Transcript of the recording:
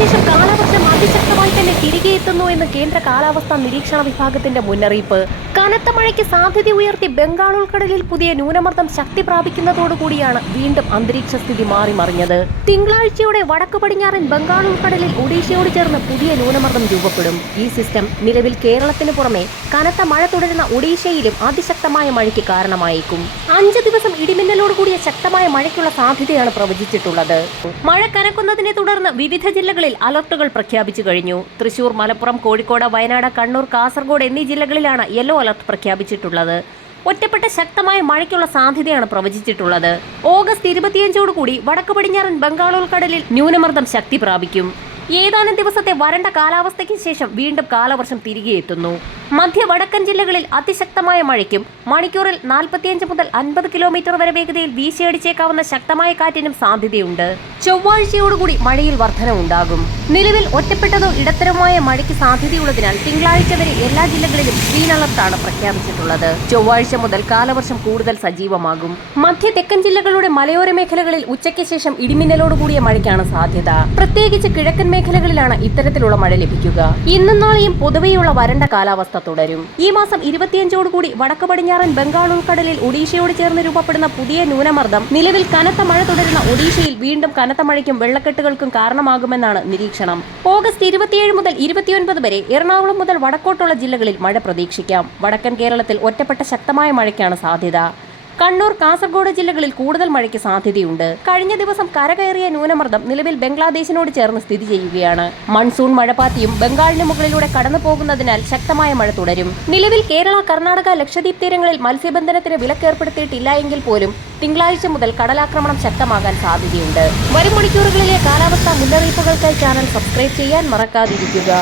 ശേഷം കാലവർഷം അതിശക്തമായി തന്നെ തിരികെ എത്തുന്നു എന്ന് കേന്ദ്ര കാലാവസ്ഥാ നിരീക്ഷണ വിഭാഗത്തിന്റെ മുന്നറിയിപ്പ്. കനത്ത മഴയ്ക്ക് സാധ്യത ഉയർത്തി ബംഗാൾ ഉൾക്കടലിൽ പുതിയ ന്യൂനമർദ്ദം ശക്തി പ്രാപിക്കുന്നതോടുകൂടിയാണ് വീണ്ടും അന്തരീക്ഷ സ്ഥിതി മാറിമറിഞ്ഞത്. തിങ്കളാഴ്ചയോടെ വടക്കു പടിഞ്ഞാറൻ ബംഗാൾ ഉൾക്കടലിൽ ഒഡീഷയോട് ചേർന്ന് പുതിയ ന്യൂനമർദ്ദം രൂപപ്പെടും. ഈ സിസ്റ്റം നിലവിൽ കേരളത്തിന് പുറമെ കനത്ത മഴ തുടരുന്ന ഒഡീഷയിലും അതിശക്തമായ മഴയ്ക്ക് കാരണമായേക്കും. 5 ദിവസം ഇടിമിന്നലോട് കൂടിയ ശക്തമായ മഴയ്ക്കുള്ള സാധ്യതയാണ് പ്രവചിച്ചിട്ടുള്ളത്. മഴ കനക്കുന്നതിനെ തുടർന്ന് വിവിധ ജില്ലകളിൽ അലർട്ടുകൾ പ്രഖ്യാപിച്ചു കഴിഞ്ഞു. തൃശൂർ, മലപ്പുറം, കോഴിക്കോട്, വയനാട്, കണ്ണൂർ, കാസർഗോഡ് എന്നീ ജില്ലകളിലാണ് യെല്ലോ അലർട്ട് പ്രഖ്യാപിച്ചിട്ടുള്ളത്. ഒറ്റപ്പെട്ട ശക്തമായ മഴയ്ക്കുള്ള സാധ്യതയാണ് പ്രവചിച്ചിട്ടുള്ളത്. ഓഗസ്റ്റ് 25 വടക്കു പടിഞ്ഞാറൻ ബംഗാൾ ഉൾക്കടലിൽ ന്യൂനമർദ്ദം ശക്തി പ്രാപിക്കും. ഏതാനും ദിവസത്തെ വരണ്ട കാലാവസ്ഥയ്ക്ക് ശേഷം വീണ്ടും കാലവർഷം തിരികെ എത്തുന്നു. മധ്യ വടക്കൻ ജില്ലകളിൽ അതിശക്തമായ മഴയ്ക്കും മണിക്കൂറിൽ 45 മുതൽ 50 കിലോമീറ്റർ വരെ വേഗതയിൽ വീശിയടിച്ചേക്കാവുന്ന ശക്തമായ കാറ്റിനും സാധ്യതയുണ്ട്. ചൊവ്വാഴ്ചയോടുകൂടി മഴയിൽ വർധനവുണ്ടാകും. നിലവിൽ ഒറ്റപ്പെട്ടതോ ഇടത്തരമായ മഴയ്ക്ക് സാധ്യതയുള്ളതിനാൽ തിങ്കളാഴ്ച വരെ എല്ലാ ജില്ലകളിലും ഗ്രീൻ അലർട്ടാണ് പ്രഖ്യാപിച്ചിട്ടുള്ളത്. ചൊവ്വാഴ്ച മുതൽ കാലവർഷം കൂടുതൽ സജീവമാകും. മധ്യ തെക്കൻ ജില്ലകളുടെ മലയോര മേഖലകളിൽ ഉച്ചയ്ക്ക് ശേഷം ഇടിമിന്നലോടുകൂടിയ മഴയ്ക്കാണ് സാധ്യത. പ്രത്യേകിച്ച് കിഴക്കൻ മേഖലകളിലാണ് ഇത്തരത്തിലുള്ള മഴ ലഭിക്കുക. ഇന്നും നാളെയും പൊതുവെയുള്ള വരണ്ട കാലാവസ്ഥ തുടരും. ഈ മാസം 25 വടക്ക് പടിഞ്ഞാറൻ ബംഗാൾ ഉൾക്കടലിൽ ഒഡീഷയോട് ചേർന്ന് രൂപപ്പെടുന്ന പുതിയ ന്യൂനമർദ്ദം നിലവിൽ കനത്ത മഴ തുടരുന്ന ഒഡീഷയിൽ വീണ്ടും കനത്ത മഴയ്ക്കും വെള്ളക്കെട്ടുകൾക്കും കാരണമാകുമെന്നാണ് നിരീക്ഷണം. ഓഗസ്റ്റ് 27 മുതൽ 29 വരെ എറണാകുളം മുതൽ വടക്കോട്ടുള്ള ജില്ലകളിൽ മഴ പ്രതീക്ഷിക്കാം. വടക്കൻ കേരളത്തിൽ ഒറ്റപ്പെട്ട ശക്തമായ മഴയ്ക്കാണ് സാധ്യത. കണ്ണൂർ, കാസർഗോഡ് ജില്ലകളിൽ കൂടുതൽ മഴയ്ക്ക് സാധ്യതയുണ്ട്. കഴിഞ്ഞ ദിവസം കരകയറിയ ന്യൂനമർദ്ദം നിലവിൽ ബംഗ്ലാദേശിനോട് ചേർന്ന് സ്ഥിതി ചെയ്യുകയാണ്. മൺസൂൺ മഴപ്പാത്തിയും ബംഗാളിന് മുകളിലൂടെ കടന്നു പോകുന്നതിനാൽ ശക്തമായ മഴ തുടരും. നിലവിൽ കേരള, കർണാടക, ലക്ഷദ്വീപ് തീരങ്ങളിൽ മത്സ്യബന്ധനത്തിന് വിലക്കേർപ്പെടുത്തിയിട്ടില്ല എങ്കിൽ പോലും തിങ്കളാഴ്ച മുതൽ കടലാക്രമണം ശക്തമാകാൻ സാധ്യതയുണ്ട്. വരും മണിക്കൂറുകളിലെ കാലാവസ്ഥാ മുന്നറിയിപ്പുകൾക്കായി ചാനൽ സബ്സ്ക്രൈബ് ചെയ്യാൻ മറക്കാതിരിക്കുക.